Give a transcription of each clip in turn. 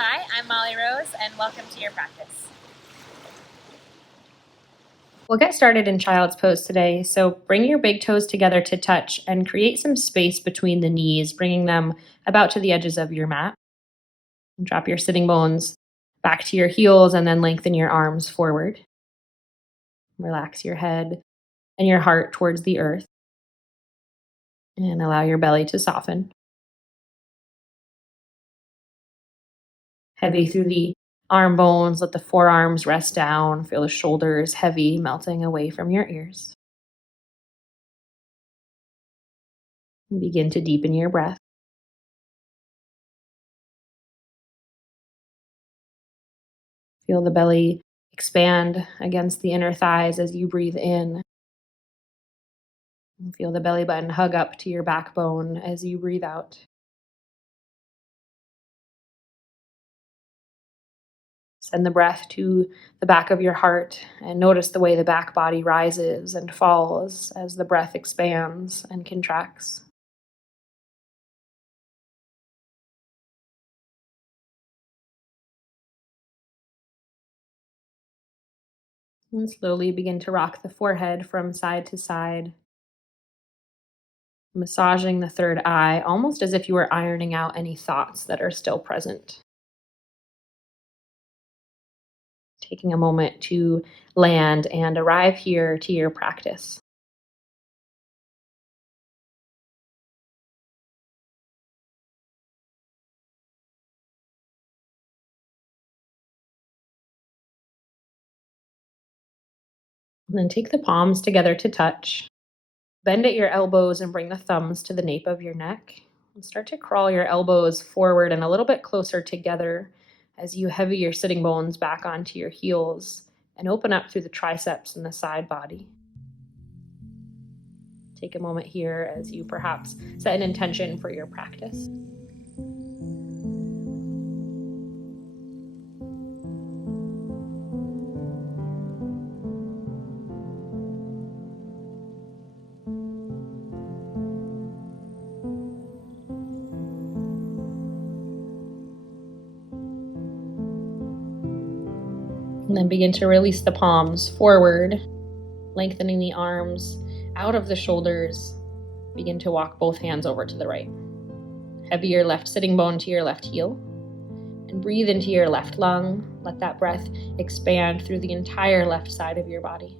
Hi, I'm Molly Rose, and welcome to your practice. We'll get started in child's pose today. So bring your big toes together to touch and create some space between the knees, bringing them about to the edges of your mat. Drop your sitting bones back to your heels and then lengthen your arms forward. Relax your head and your heart towards the earth and allow your belly to soften. Heavy through the arm bones, let the forearms rest down. Feel the shoulders heavy, melting away from your ears. And begin to deepen your breath. Feel the belly expand against the inner thighs as you breathe in. And feel the belly button hug up to your backbone as you breathe out. Send the breath to the back of your heart and notice the way the back body rises and falls as the breath expands and contracts. And slowly begin to rock the forehead from side to side, massaging the third eye, almost as if you were ironing out any thoughts that are still present. Taking a moment to land and arrive here to your practice. And then take the palms together to touch. Bend at your elbows and bring the thumbs to the nape of your neck. And start to crawl your elbows forward and a little bit closer together as you heavy your sitting bones back onto your heels and open up through the triceps and the side body. Take a moment here as you perhaps set an intention for your practice. And then begin to release the palms forward, lengthening the arms out of the shoulders. Begin to walk both hands over to the right. Heavy your left sitting bone to your left heel. And breathe into your left lung. Let that breath expand through the entire left side of your body.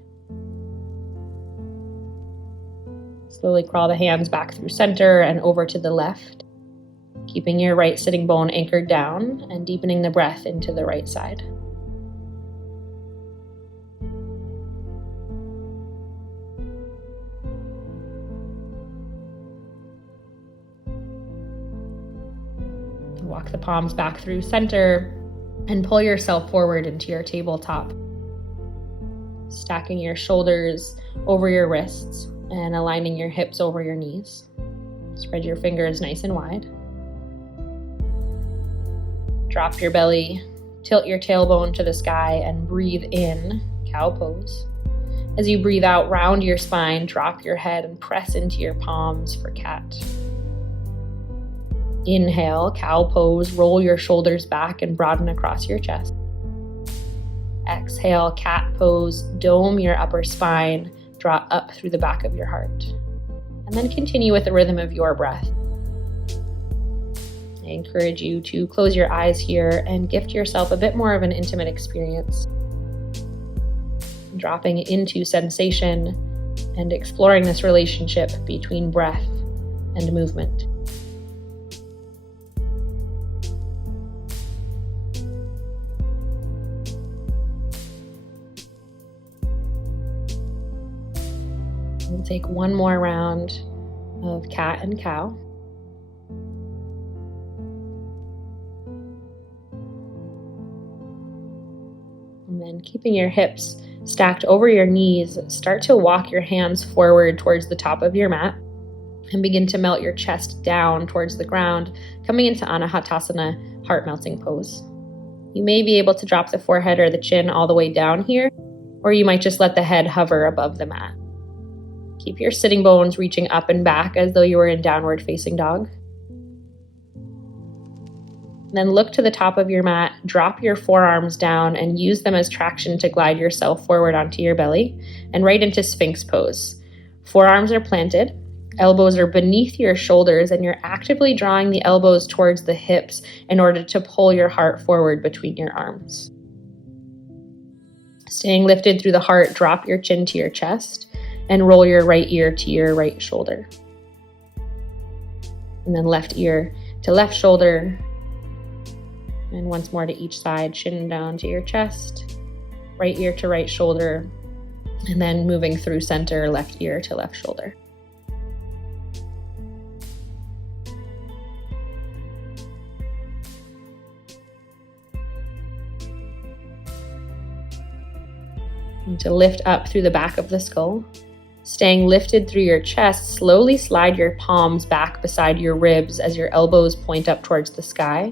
Slowly crawl the hands back through center and over to the left, keeping your right sitting bone anchored down and deepening the breath into the right side. Walk the palms back through center and pull yourself forward into your tabletop. Stacking your shoulders over your wrists and aligning your hips over your knees. Spread your fingers nice and wide. Drop your belly, tilt your tailbone to the sky and breathe in, cow pose. As you breathe out, round your spine, drop your head and press into your palms for cat. Inhale, cow pose, roll your shoulders back and broaden across your chest. Exhale, cat pose, dome your upper spine, draw up through the back of your heart. And then continue with the rhythm of your breath. I encourage you to close your eyes here and gift yourself a bit more of an intimate experience. Dropping into sensation and exploring this relationship between breath and movement. We'll take one more round of cat and cow. And then keeping your hips stacked over your knees, start to walk your hands forward towards the top of your mat and begin to melt your chest down towards the ground, coming into Anahatasana, heart-melting pose. You may be able to drop the forehead or the chin all the way down here, or you might just let the head hover above the mat. Keep your sitting bones reaching up and back as though you were in downward facing dog. Then look to the top of your mat, drop your forearms down, and use them as traction to glide yourself forward onto your belly and right into Sphinx pose. Forearms are planted, elbows are beneath your shoulders, and you're actively drawing the elbows towards the hips in order to pull your heart forward between your arms. Staying lifted through the heart, drop your chin to your chest and roll your right ear to your right shoulder. And then left ear to left shoulder. And once more to each side, chin down to your chest, right ear to right shoulder, and then moving through center, left ear to left shoulder. And to lift up through the back of the skull. Staying lifted through your chest, slowly slide your palms back beside your ribs as your elbows point up towards the sky.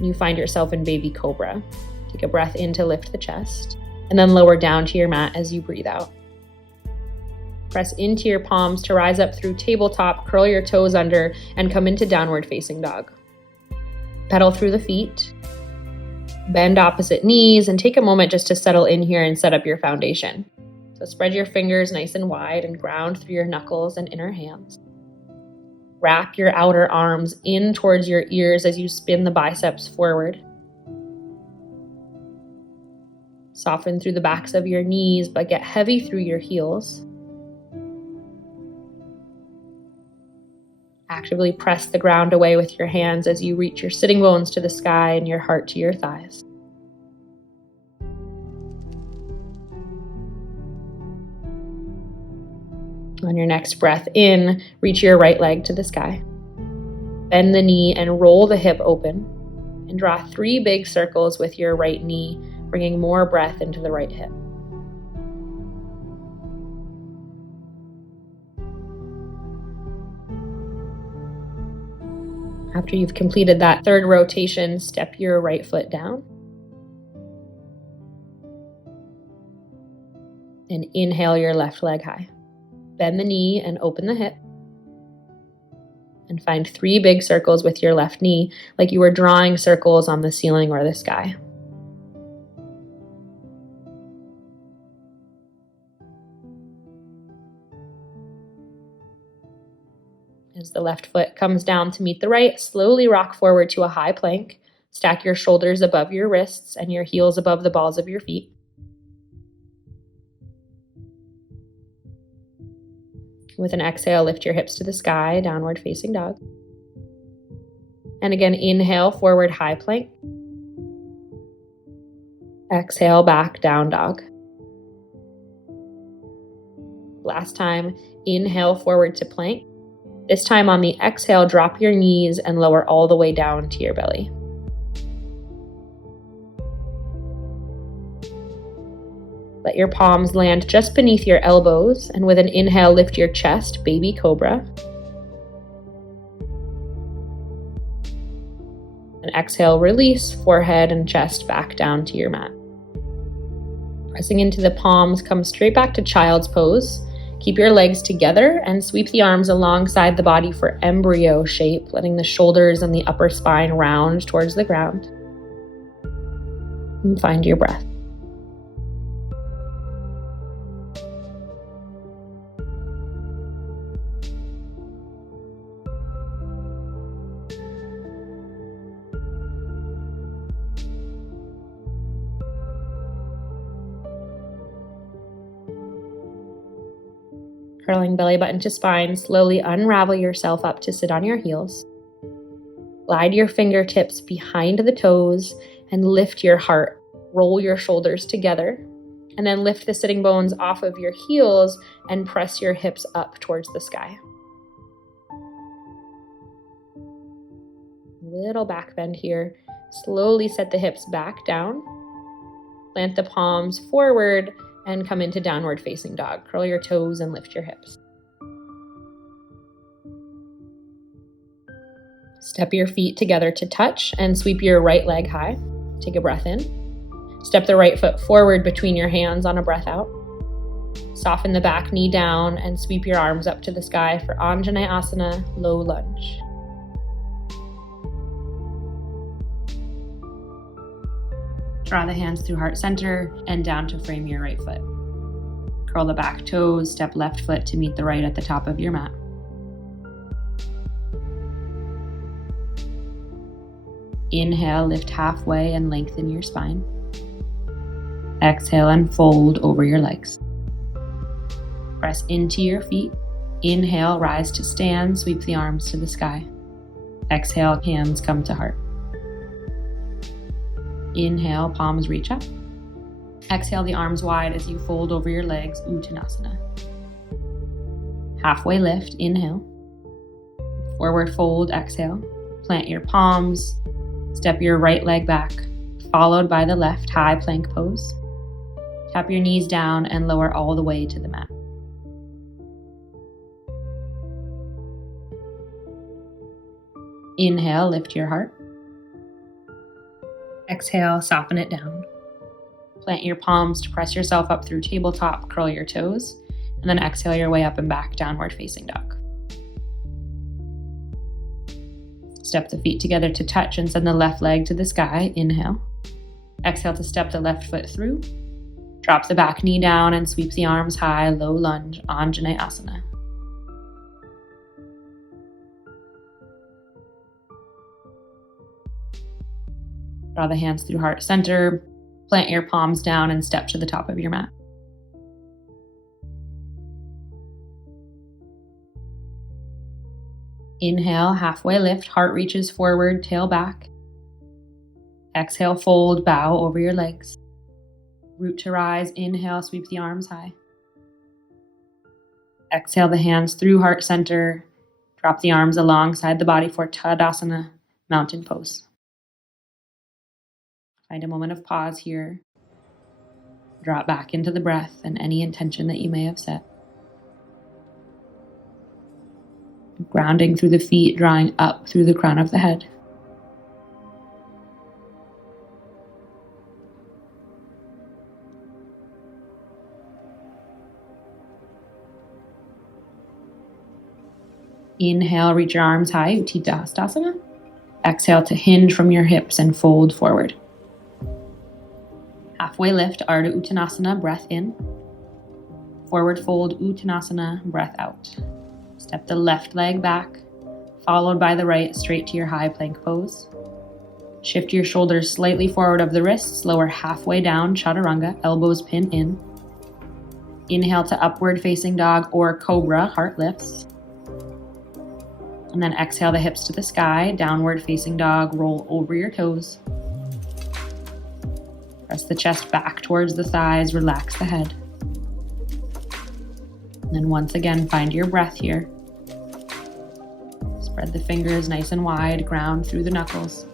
You find yourself in baby cobra. Take a breath in to lift the chest, and then lower down to your mat as you breathe out. Press into your palms to rise up through tabletop, curl your toes under, and come into downward facing dog. Pedal through the feet, bend opposite knees, and take a moment just to settle in here and set up your foundation. So spread your fingers nice and wide and ground through your knuckles and inner hands. Wrap your outer arms in towards your ears as you spin the biceps forward. Soften through the backs of your knees, but get heavy through your heels. Actively press the ground away with your hands as you reach your sitting bones to the sky and your heart to your thighs. On your next breath in, reach your right leg to the sky. Bend the knee and roll the hip open, and draw 3 big circles with your right knee, bringing more breath into the right hip. After you've completed that third rotation, step your right foot down. And inhale your left leg high. Bend the knee and open the hip. And find 3 big circles with your left knee, like you were drawing circles on the ceiling or the sky. As the left foot comes down to meet the right, slowly rock forward to a high plank. Stack your shoulders above your wrists and your heels above the balls of your feet. With an exhale, lift your hips to the sky, downward facing dog. And again, inhale, forward high plank. Exhale, back down dog. Last time, inhale forward to plank. This time on the exhale, drop your knees and lower all the way down to your belly. Let your palms land just beneath your elbows, and with an inhale, lift your chest, baby cobra. And exhale, release forehead and chest back down to your mat. Pressing into the palms, come straight back to child's pose. Keep your legs together and sweep the arms alongside the body for embryo shape, letting the shoulders and the upper spine round towards the ground. And find your breath. Curling belly button to spine, slowly unravel yourself up to sit on your heels. Glide your fingertips behind the toes and lift your heart. Roll your shoulders together, and then lift the sitting bones off of your heels and press your hips up towards the sky. Little back bend here. Slowly set the hips back down. Plant the palms forward and come into downward facing dog. Curl your toes and lift your hips. Step your feet together to touch and sweep your right leg high. Take a breath in. Step the right foot forward between your hands on a breath out. Soften the back knee down and sweep your arms up to the sky for Anjaneyasana, low lunge. Draw the hands through heart center and down to frame your right foot. Curl the back toes, step left foot to meet the right at the top of your mat. Inhale, lift halfway and lengthen your spine. Exhale and fold over your legs. Press into your feet. Inhale, rise to stand, sweep the arms to the sky. Exhale, hands come to heart. Inhale, palms reach up. Exhale the arms wide as you fold over your legs, Uttanasana. Halfway lift, inhale. Forward fold, exhale. Plant your palms, step your right leg back, followed by the left, high plank pose. Tap your knees down and lower all the way to the mat. Inhale, lift your heart. Exhale, soften it down. Plant your palms to press yourself up through tabletop, curl your toes, and then exhale your way up and back, downward facing dog. Step the feet together to touch and send the left leg to the sky. Inhale. Exhale to step the left foot through. Drop the back knee down and sweep the arms high, low lunge, Anjaneyasana. Draw the hands through heart center, plant your palms down and step to the top of your mat. Inhale, halfway lift, heart reaches forward, tail back. Exhale, fold, bow over your legs. Root to rise, inhale, sweep the arms high. Exhale the hands through heart center, drop the arms alongside the body for Tadasana, mountain pose. Find a moment of pause here. Drop back into the breath and any intention that you may have set. Grounding through the feet, drawing up through the crown of the head. Inhale, reach your arms high, Uttanasana. Exhale to hinge from your hips and fold forward. Halfway lift, Ardha Uttanasana, breath in. Forward fold, Uttanasana, breath out. Step the left leg back, followed by the right, straight to your high plank pose. Shift your shoulders slightly forward of the wrists, lower halfway down, Chaturanga, elbows pin in. Inhale to upward facing dog or cobra, heart lifts. And then exhale the hips to the sky, downward facing dog, roll over your toes. Press the chest back towards the thighs, relax the head. And then once again, find your breath here. Spread the fingers nice and wide, ground through the knuckles.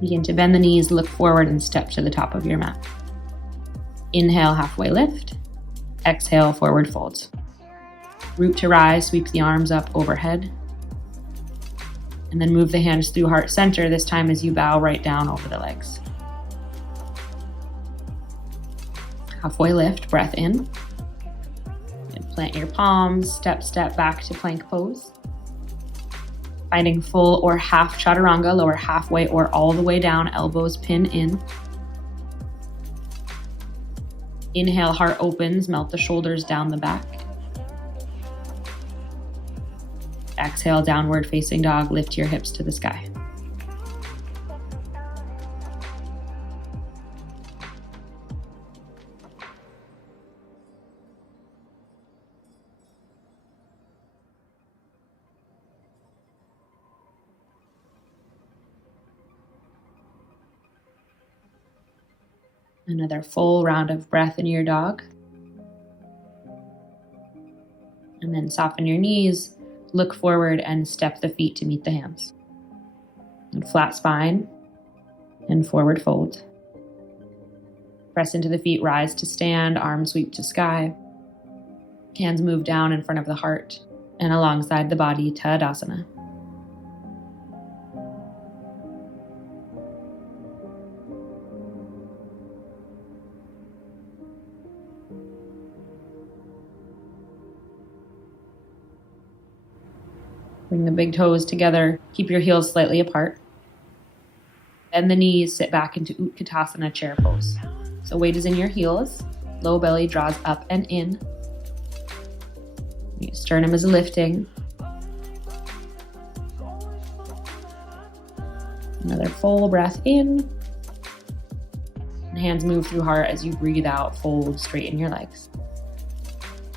Begin to bend the knees, look forward, and step to the top of your mat. Inhale, halfway lift. Exhale, forward fold. Root to rise, sweep the arms up overhead. And then move the hands through heart center, this time as you bow right down over the legs. Halfway lift, breath in. And plant your palms, step back to plank pose. Finding full or half chaturanga, lower halfway or all the way down, elbows pin in. Inhale, heart opens, melt the shoulders down the back. Exhale, downward facing dog, lift your hips to the sky. Another full round of breath in your dog. And then soften your knees, look forward and step the feet to meet the hands. And flat spine and forward fold. Press into the feet, rise to stand, arms sweep to sky. Hands move down in front of the heart and alongside the body, Tadasana. Bring the big toes together. Keep your heels slightly apart. Bend the knees, sit back into Utkatasana chair pose. So weight is in your heels. Low belly draws up and in. Your sternum is lifting. Another full breath in. And hands move through heart as you breathe out, fold, straighten your legs.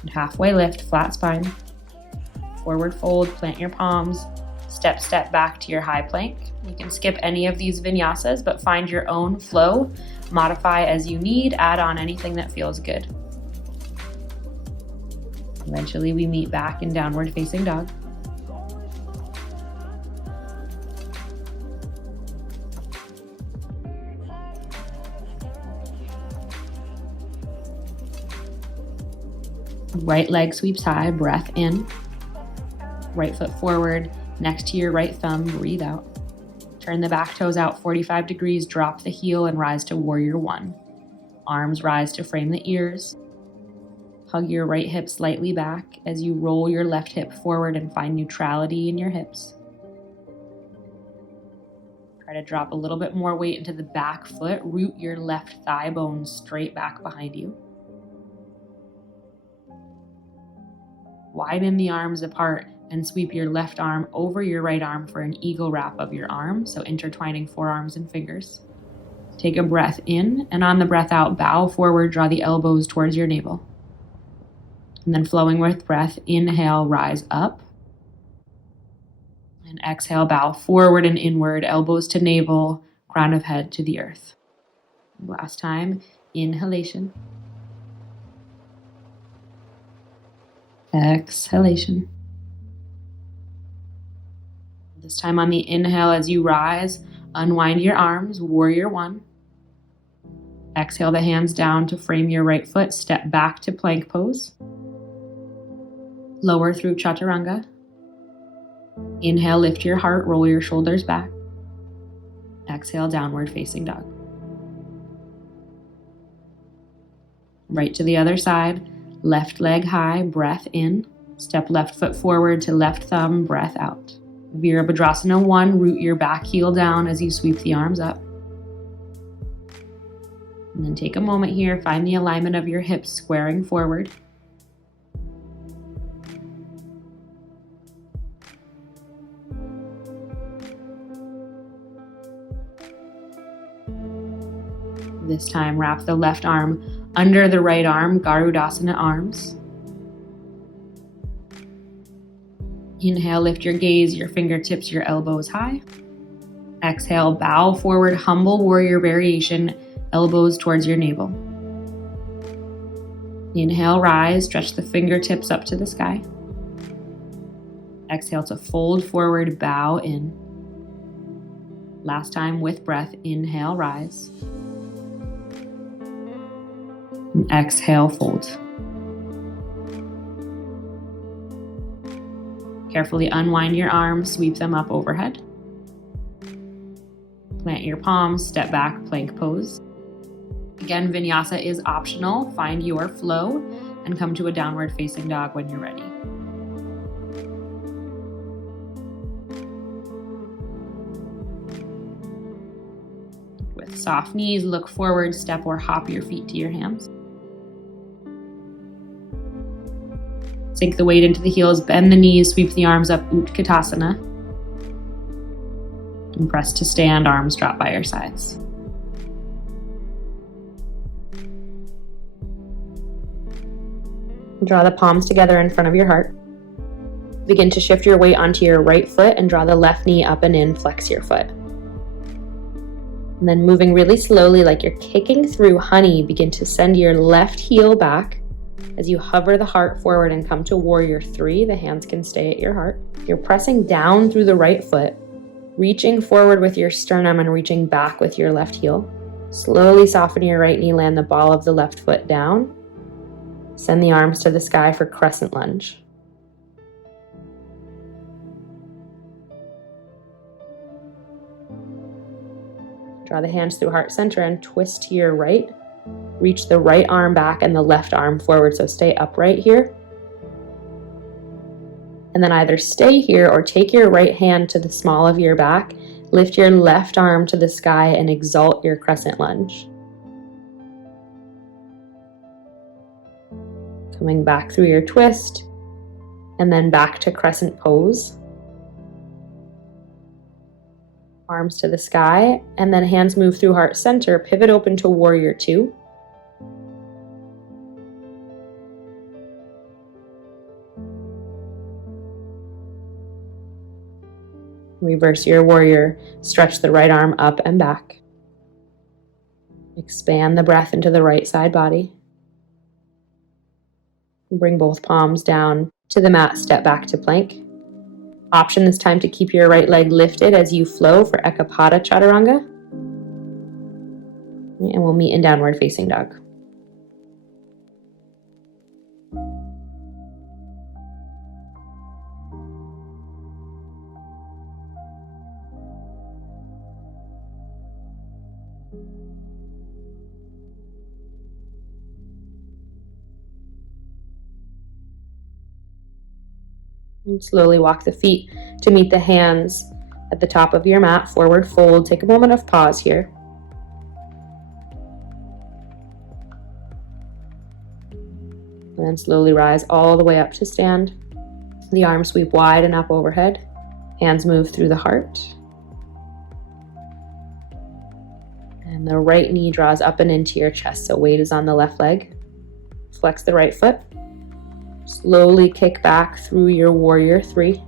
And halfway lift, flat spine. Forward fold, plant your palms. Step back to your high plank. You can skip any of these vinyasas, but find your own flow. Modify as you need, add on anything that feels good. Eventually we meet back in downward facing dog. Right leg sweeps high, breath in. Right foot forward, next to your right thumb, breathe out. Turn the back toes out 45 degrees, drop the heel and rise to warrior one. Arms rise to frame the ears. Hug your right hip slightly back as you roll your left hip forward and find neutrality in your hips. Try to drop a little bit more weight into the back foot. Root your left thigh bone straight back behind you. Widen the arms apart and sweep your left arm over your right arm for an eagle wrap of your arm, so intertwining forearms and fingers. Take a breath in, and on the breath out, bow forward, draw the elbows towards your navel. And then flowing with breath, inhale, rise up. And exhale, bow forward and inward, elbows to navel, crown of head to the earth. Last time, inhalation. Exhalation. This time on the inhale, as you rise, unwind your arms, warrior one. Exhale the hands down to frame your right foot, step back to plank pose. Lower through chaturanga. Inhale, lift your heart, roll your shoulders back. Exhale, downward facing dog. Right to the other side, left leg high, breath in. Step left foot forward to left thumb, breath out. Virabhadrasana 1, root your back heel down as you sweep the arms up. And then take a moment here, find the alignment of your hips squaring forward. This time, wrap the left arm under the right arm, Garudasana arms. Inhale, lift your gaze, your fingertips, your elbows high. Exhale, bow forward, humble warrior variation, elbows towards your navel. Inhale, rise, stretch the fingertips up to the sky. Exhale to fold forward, bow in. Last time with breath, inhale, rise. And exhale, fold. Carefully unwind your arms, sweep them up overhead. Plant your palms, step back, plank pose. Again, vinyasa is optional. Find your flow and come to a downward facing dog when you're ready. With soft knees, look forward, step or hop your feet to your hands. Sink the weight into the heels, bend the knees, sweep the arms up, Utkatasana. And press to stand, arms drop by your sides. Draw the palms together in front of your heart. Begin to shift your weight onto your right foot and draw the left knee up and in, flex your foot. And then moving really slowly like you're kicking through honey, begin to send your left heel back. As you hover the heart forward and come to warrior 3, the hands can stay at your heart. You're pressing down through the right foot, reaching forward with your sternum and reaching back with your left heel. Slowly soften your right knee, land the ball of the left foot down. Send the arms to the sky for crescent lunge. Draw the hands through heart center and twist to your right. Reach the right arm back and the left arm forward, so stay upright here. And then either stay here or take your right hand to the small of your back, lift your left arm to the sky, and exalt your crescent lunge. Coming back through your twist, and then back to crescent pose. Arms to the sky, and then hands move through heart center, pivot open to warrior two. Reverse your warrior, stretch the right arm up and back. Expand the breath into the right side body. Bring both palms down to the mat, step back to plank. Option this time to keep your right leg lifted as you flow for Ekapada Chaturanga. And we'll meet in downward facing dog. And slowly walk the feet to meet the hands at the top of your mat, forward fold. Take a moment of pause here. And then slowly rise all the way up to stand. The arms sweep wide and up overhead. Hands move through the heart. And the right knee draws up and into your chest, so weight is on the left leg. Flex the right foot. Slowly kick back through your warrior three.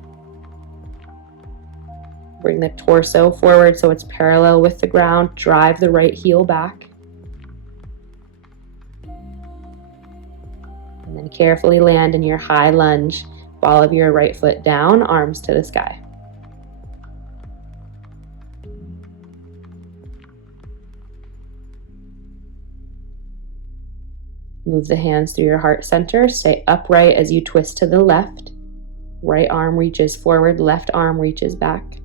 Bring the torso forward so it's parallel with the ground. Drive the right heel back. And then carefully land in your high lunge. Ball of your right foot down, arms to the sky. Move the hands through your heart center. Stay upright as you twist to the left. Right arm reaches forward, left arm reaches back.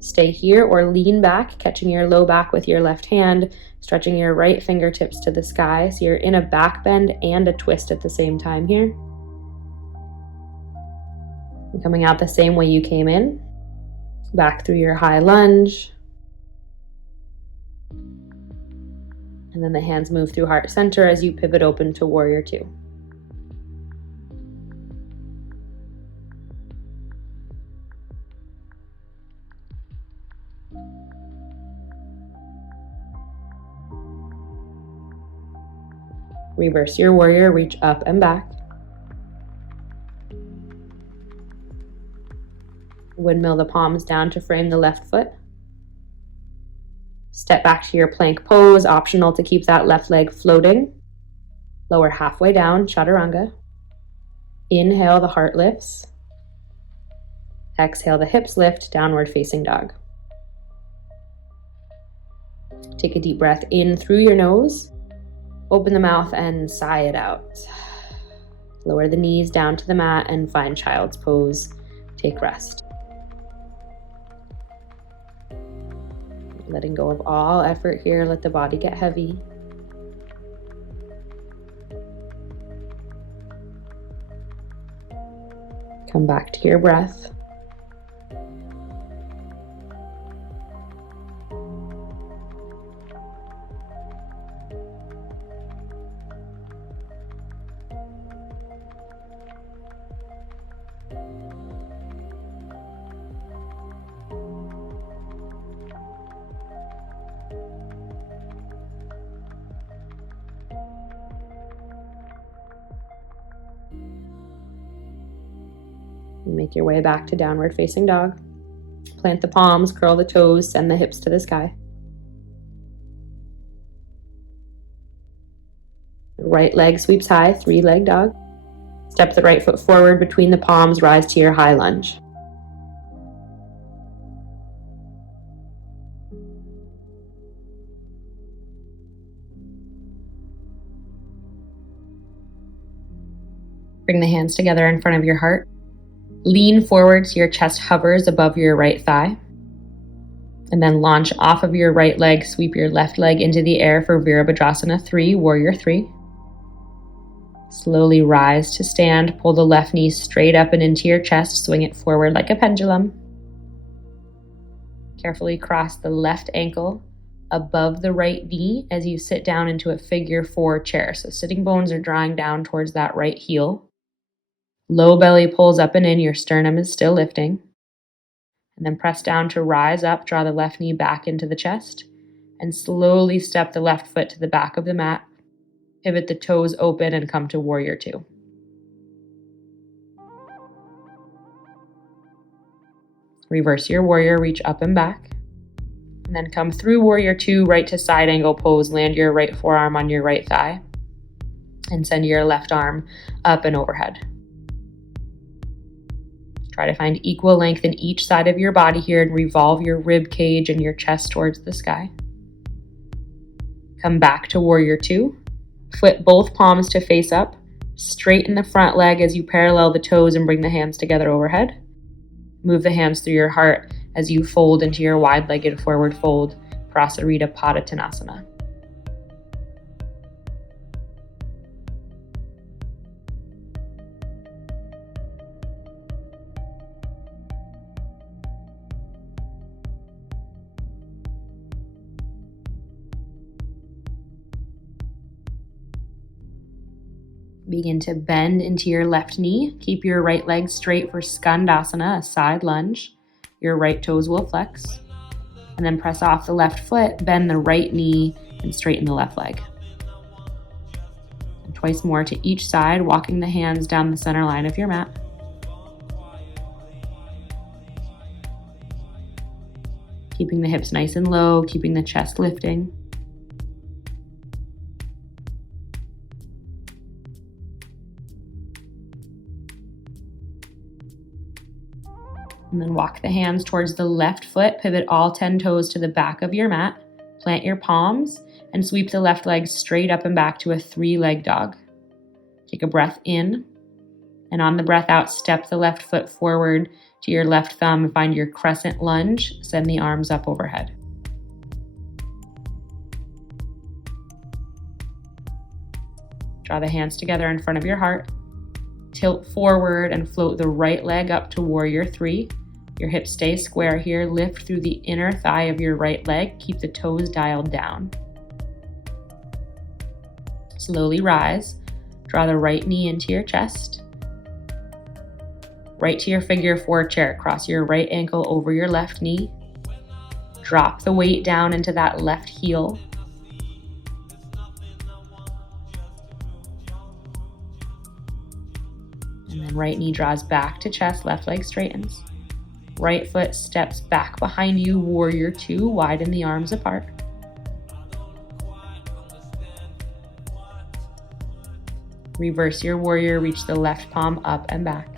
Stay here or lean back, catching your low back with your left hand, stretching your right fingertips to the sky. So you're in a back bend and a twist at the same time here. And coming out the same way you came in. Back through your high lunge. And then the hands move through heart center as you pivot open to warrior two. Reverse your warrior, reach up and back. Windmill the palms down to frame the left foot. Step back to your plank pose, optional to keep that left leg floating. Lower halfway down, chaturanga. Inhale, the heart lifts. Exhale, the hips lift, downward facing dog. Take a deep breath in through your nose. Open the mouth and sigh it out. Lower the knees down to the mat and find child's pose. Take rest. Letting go of all effort here, let the body get heavy. Come back to your breath. Make your way back to downward facing dog. Plant the palms, curl the toes, send the hips to the sky. Right leg sweeps high, three-leg dog. Step the right foot forward between the palms, rise to your high lunge. Bring the hands together in front of your heart. Lean forward so your chest hovers above your right thigh. And then launch off of your right leg, sweep your left leg into the air for Virabhadrasana 3, Warrior 3. Slowly rise to stand. Pull the left knee straight up and into your chest. Swing it forward like a pendulum. Carefully cross the left ankle above the right knee as you sit down into a figure 4 chair. So sitting bones are drawing down towards that right heel. Low belly pulls up and in. Your sternum is still lifting. And then press down to rise up. Draw the left knee back into the chest. And slowly step the left foot to the back of the mat. Pivot the toes open and come to warrior 2. Reverse your warrior, reach up and back. And then come through warrior 2, right to side angle pose. Land your right forearm on your right thigh. And send your left arm up and overhead. Try to find equal length in each side of your body here and revolve your rib cage and your chest towards the sky. Come back to warrior 2. Flip both palms to face up. Straighten the front leg as you parallel the toes and bring the hands together overhead. Move the hands through your heart as you fold into your wide-legged forward fold, Prasarita Padottanasana. Begin to bend into your left knee. Keep your right leg straight for Skandasana, a side lunge. Your right toes will flex. And then press off the left foot, bend the right knee, and straighten the left leg. And twice more to each side, walking the hands down the center line of your mat. Keeping the hips nice and low, keeping the chest lifting. And then walk the hands towards the left foot, pivot all 10 toes to the back of your mat, plant your palms, and sweep the left leg straight up and back to a 3-leg dog. Take a breath in, and on the breath out, step the left foot forward to your left thumb and find your crescent lunge. Send the arms up overhead. Draw the hands together in front of your heart. Tilt forward and float the right leg up to warrior 3. Your hips stay square here. Lift through the inner thigh of your right leg. Keep the toes dialed down. Slowly rise. Draw the right knee into your chest. Right to your figure 4 chair. Cross your right ankle over your left knee. Drop the weight down into that left heel. And then right knee draws back to chest, left leg straightens. Right foot steps back behind you, warrior 2, widen the arms apart. Reverse your warrior, reach the left palm up and back.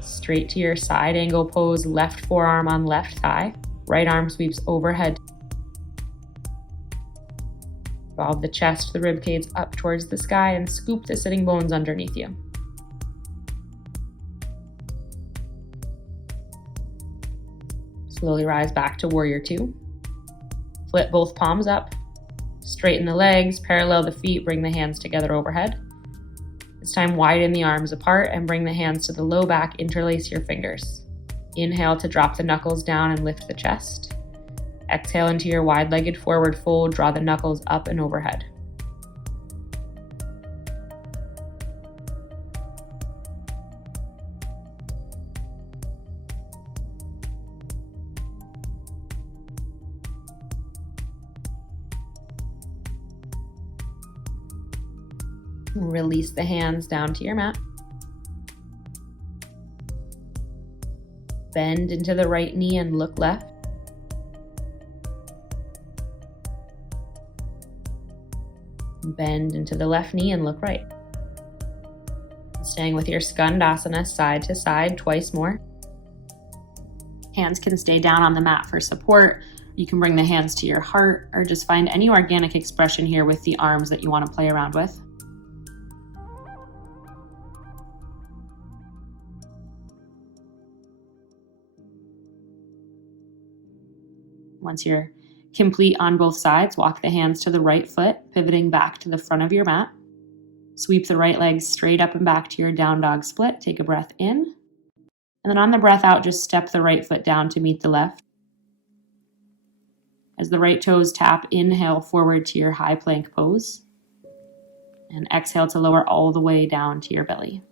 Straight to your side angle pose, left forearm on left thigh. Right arm sweeps overhead. Revolve the chest, the rib cage up towards the sky, and scoop the sitting bones underneath you. Slowly rise back to warrior 2. Flip both palms up. Straighten the legs, parallel the feet, bring the hands together overhead. This time widen the arms apart and bring the hands to the low back, interlace your fingers. Inhale to drop the knuckles down and lift the chest. Exhale into your wide-legged forward fold, draw the knuckles up and overhead. Release the hands down to your mat. Bend into the right knee and look left. Bend into the left knee and look right. Staying with your Skandasana side to side twice more. Hands can stay down on the mat for support. You can bring the hands to your heart or just find any organic expression here with the arms that you want to play around with. Once you're Complete on both sides. Walk the hands to the right foot, pivoting back to the front of your mat. Sweep the right leg straight up and back to your down dog split. Take a breath in. And then on the breath out, just step the right foot down to meet the left. As the right toes tap, inhale forward to your high plank pose. And exhale to lower all the way down to your belly.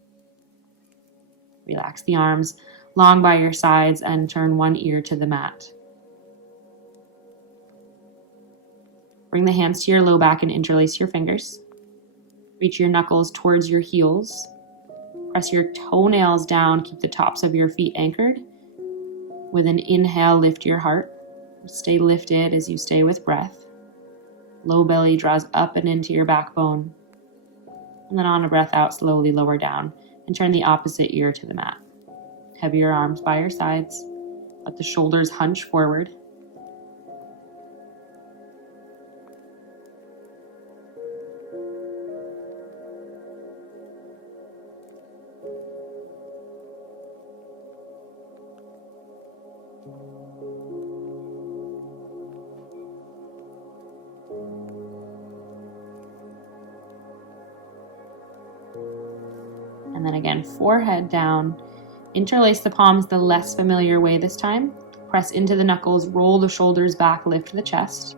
Relax the arms long by your sides and turn one ear to the mat. Bring the hands to your low back and interlace your fingers. Reach your knuckles towards your heels. Press your toenails down, keep the tops of your feet anchored. With an inhale, lift your heart. Stay lifted as you stay with breath. Low belly draws up and into your backbone. And then on a breath out, slowly lower down and turn the opposite ear to the mat. Heavier arms by your sides. Let the shoulders hunch forward. And then again, forehead down. Interlace the palms the less familiar way this time. Press into the knuckles, roll the shoulders back, lift the chest.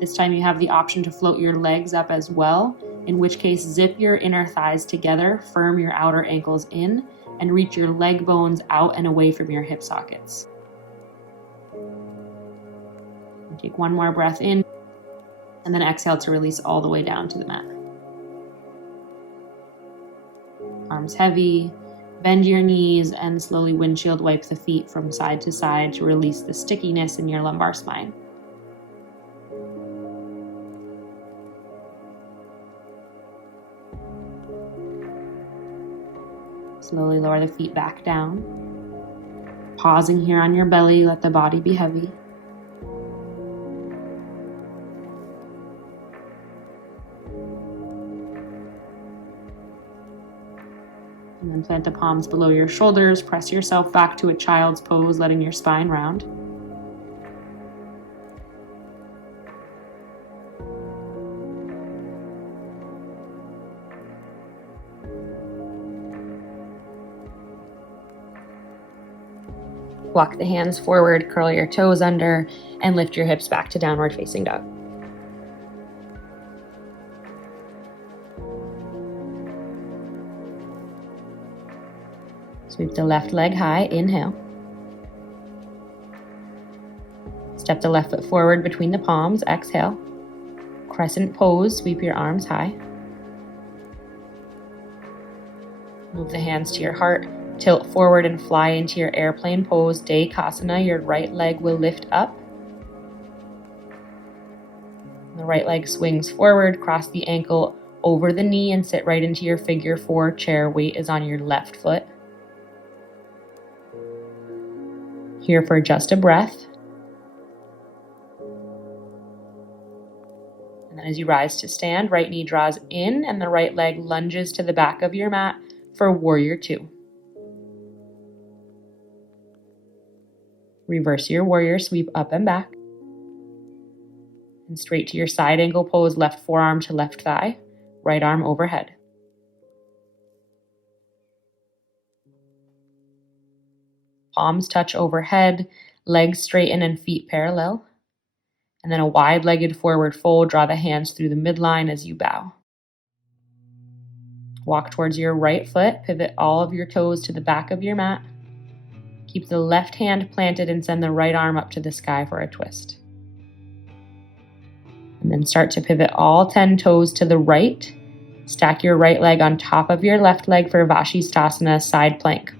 This time you have the option to float your legs up as well, in which case zip your inner thighs together, firm your outer ankles in, and reach your leg bones out and away from your hip sockets. Take one more breath in, and then exhale to release all the way down to the mat. Arms heavy, bend your knees, and slowly windshield wipe the feet from side to side to release the stickiness in your lumbar spine. Slowly lower the feet back down. Pausing here on your belly, let the body be heavy. And then plant the palms below your shoulders. Press yourself back to a child's pose, letting your spine round. Walk the hands forward, curl your toes under, and lift your hips back to downward facing dog. Sweep the left leg high, inhale. Step the left foot forward between the palms, exhale. Crescent pose, sweep your arms high. Move the hands to your heart, tilt forward and fly into your airplane pose, Dekasana. Your right leg will lift up. The right leg swings forward, cross the ankle over the knee and sit right into your figure 4 chair. Weight is on your left foot. Here for just a breath. And then as you rise to stand, right knee draws in and the right leg lunges to the back of your mat for Warrior 2. Reverse your warrior, sweep up and back. And straight to your side angle pose, left forearm to left thigh, right arm overhead. Palms touch overhead, legs straighten and feet parallel. And then a wide-legged forward fold, draw the hands through the midline as you bow. Walk towards your right foot, pivot all of your toes to the back of your mat. Keep the left hand planted and send the right arm up to the sky for a twist. And then start to pivot all 10 toes to the right. Stack your right leg on top of your left leg for Vashisthasana, side plank.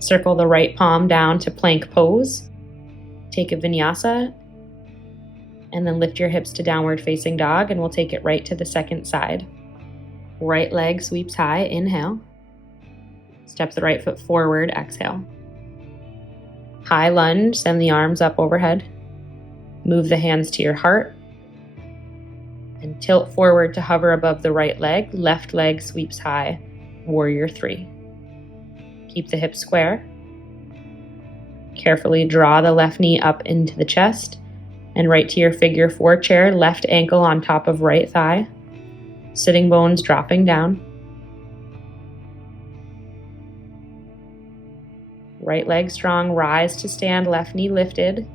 Circle the right palm down to plank pose. Take a vinyasa. And then lift your hips to downward facing dog, and we'll take it right to the second side. Right leg sweeps high, inhale. Step the right foot forward, exhale. High lunge, send the arms up overhead. Move the hands to your heart. And tilt forward to hover above the right leg. Left leg sweeps high, Warrior 3. Keep the hips square. carefully draw the left knee up into the chest and right to your figure 4 chair, left ankle on top of right thigh, sitting bones dropping down. Right leg strong, rise to stand, left knee lifted.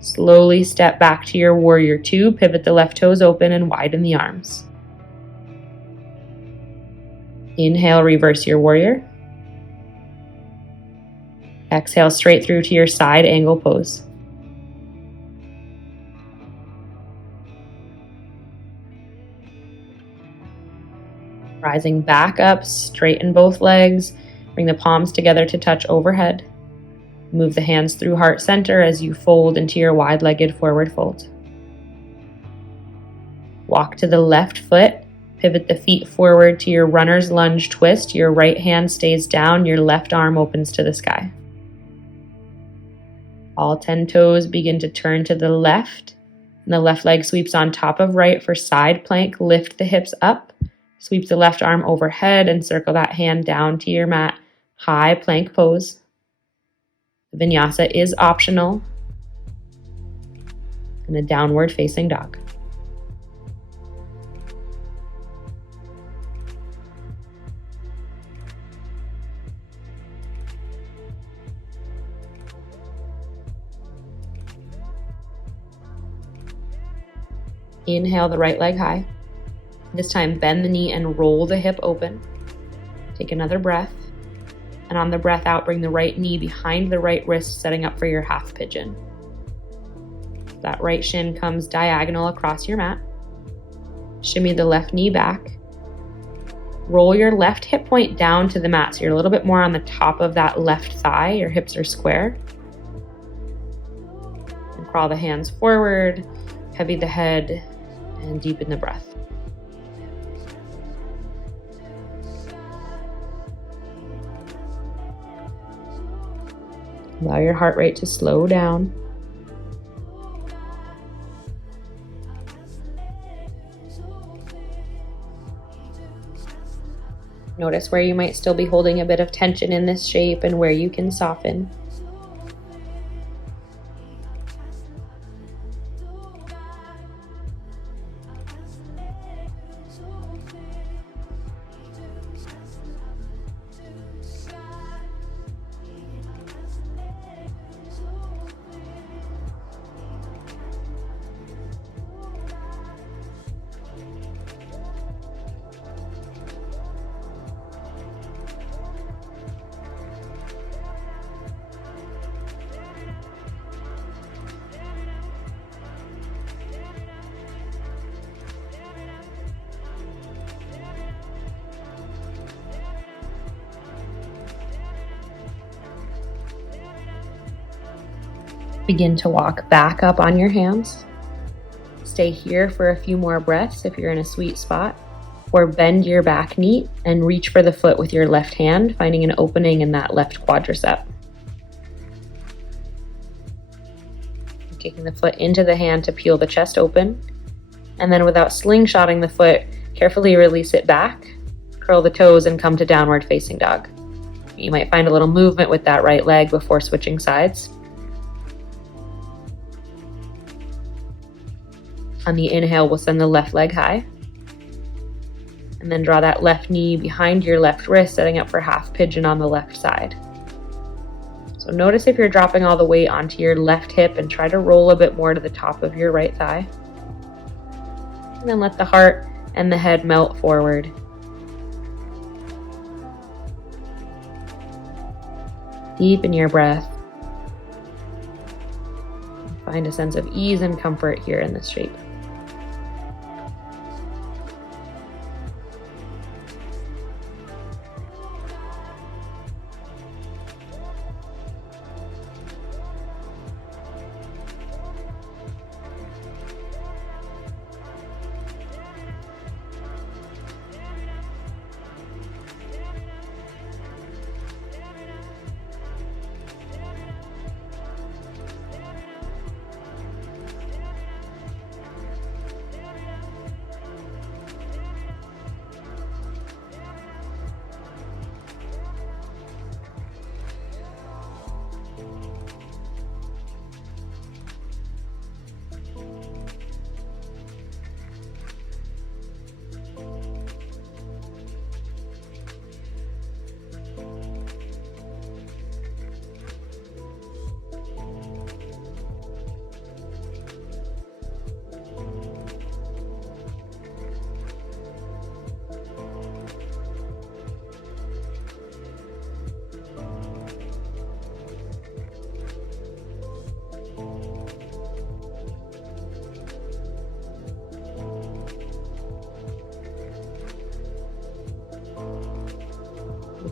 Slowly step back to your warrior 2, pivot the left toes open and widen the arms. Inhale, reverse your warrior. Exhale, straight through to your side angle pose. Rising back up, straighten both legs. Bring the palms together to touch overhead. Move the hands through heart center as you fold into your wide-legged forward fold. Walk to the left foot. Pivot the feet forward to your runner's lunge twist. Your right hand stays down. Your left arm opens to the sky. All 10 toes begin to turn to the left. And the left leg sweeps on top of right for side plank. Lift the hips up. Sweep the left arm overhead and circle that hand down to your mat. High plank pose. Vinyasa is optional. And a downward facing dog. Inhale the right leg high. This time bend the knee and roll the hip open. Take another breath. And on the breath out, bring the right knee behind the right wrist, setting up for your half pigeon. That right shin comes diagonal across your mat. Shimmy the left knee back. Roll your left hip point down to the mat so you're a little bit more on the top of that left thigh. Your hips are square. And crawl the hands forward, heavy the head, and deepen the breath. Allow your heart rate to slow down. Notice where you might still be holding a bit of tension in this shape and where you can soften. Begin to walk back up on your hands. Stay here for a few more breaths if you're in a sweet spot, or bend your back knee and reach for the foot with your left hand, finding an opening in that left quadricep. Kicking the foot into the hand to peel the chest open, and then without slingshotting the foot, carefully release it back, curl the toes, and come to downward facing dog. You might find a little movement with that right leg before switching sides. On the inhale, we'll send the left leg high. And then draw that left knee behind your left wrist, setting up for half pigeon on the left side. So notice if you're dropping all the weight onto your left hip and try to roll a bit more to the top of your right thigh. And then let the heart and the head melt forward. Deepen your breath. Find a sense of ease and comfort here in this shape.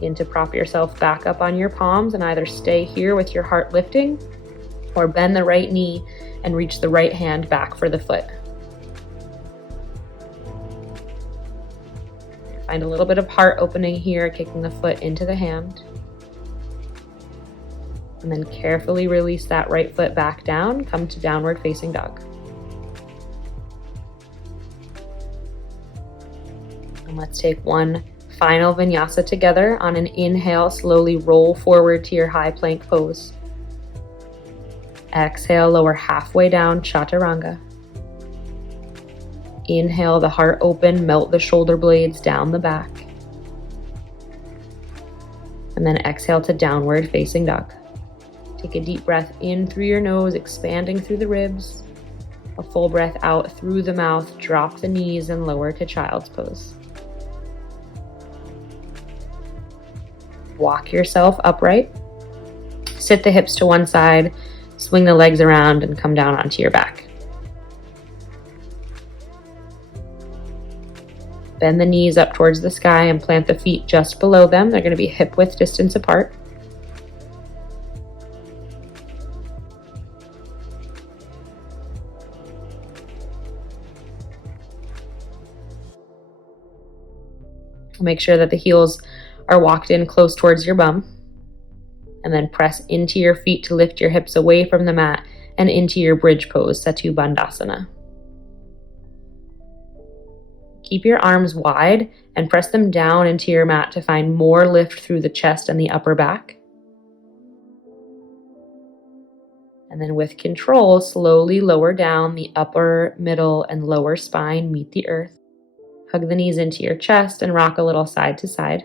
Begin to prop yourself back up on your palms and either stay here with your heart lifting or bend the right knee and reach the right hand back for the foot. Find a little bit of heart opening here, kicking the foot into the hand. And then carefully release that right foot back down. Come to downward facing dog. And let's take one final vinyasa together. On an inhale, slowly roll forward to your high plank pose. Exhale, lower halfway down, chaturanga. Inhale, the heart open, melt the shoulder blades down the back. And then exhale to downward facing dog. Take a deep breath in through your nose, expanding through the ribs. A full breath out through the mouth, drop the knees and lower to child's pose. Walk yourself upright. Sit the hips to one side, swing the legs around and come down onto your back. Bend the knees up towards the sky and plant the feet just below them. They're going to be hip-width distance apart. Make sure that the heels are walked in close towards your bum. And then press into your feet to lift your hips away from the mat and into your bridge pose, Setu Bandhasana. Keep your arms wide and press them down into your mat to find more lift through the chest and the upper back. And then with control, slowly lower down the upper, middle, and lower spine, meet the earth. Hug the knees into your chest and rock a little side to side.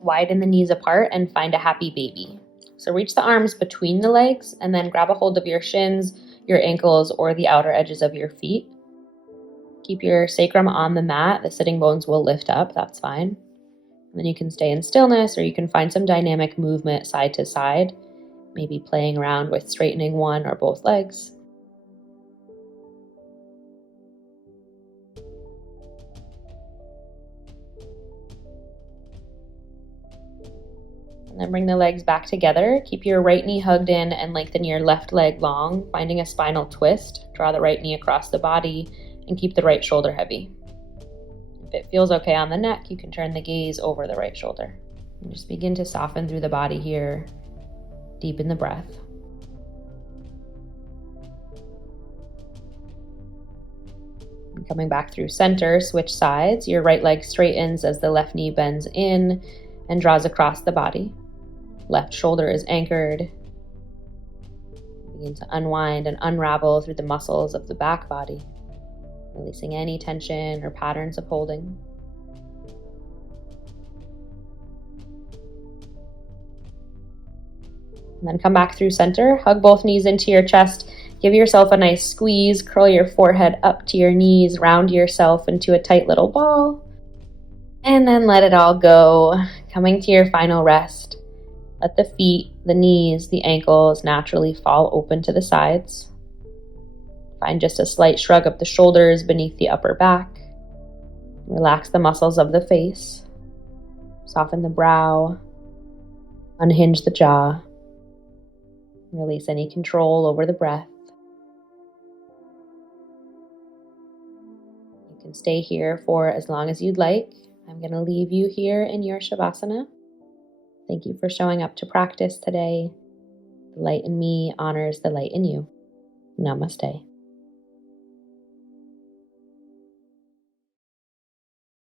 Widen the knees apart and find a happy baby. So reach the arms between the legs and then grab a hold of your shins, your ankles, or the outer edges of your feet. Keep your sacrum on the mat. The sitting bones will lift up, that's fine. And then you can stay in stillness, or you can find some dynamic movement side to side, maybe playing around with straightening one or both legs. And then bring the legs back together. Keep your right knee hugged in and lengthen your left leg long, finding a spinal twist. Draw the right knee across the body and keep the right shoulder heavy. If it feels okay on the neck, you can turn the gaze over the right shoulder. And just begin to soften through the body here. Deepen the breath. And coming back through center, switch sides. Your right leg straightens as the left knee bends in and draws across the body. Left shoulder is anchored. Begin to unwind and unravel through the muscles of the back body, releasing any tension or patterns of holding. And then come back through center. Hug both knees into your chest. Give yourself a nice squeeze. Curl your forehead up to your knees. Round yourself into a tight little ball. And then let it all go. Coming to your final rest. Let the feet, the knees, the ankles naturally fall open to the sides. Find just a slight shrug of the shoulders beneath the upper back. Relax the muscles of the face. Soften the brow. Unhinge the jaw. Release any control over the breath. You can stay here for as long as you'd like. I'm going to leave you here in your Shavasana. Thank you for showing up to practice today. The light in me honors the light in you. Namaste.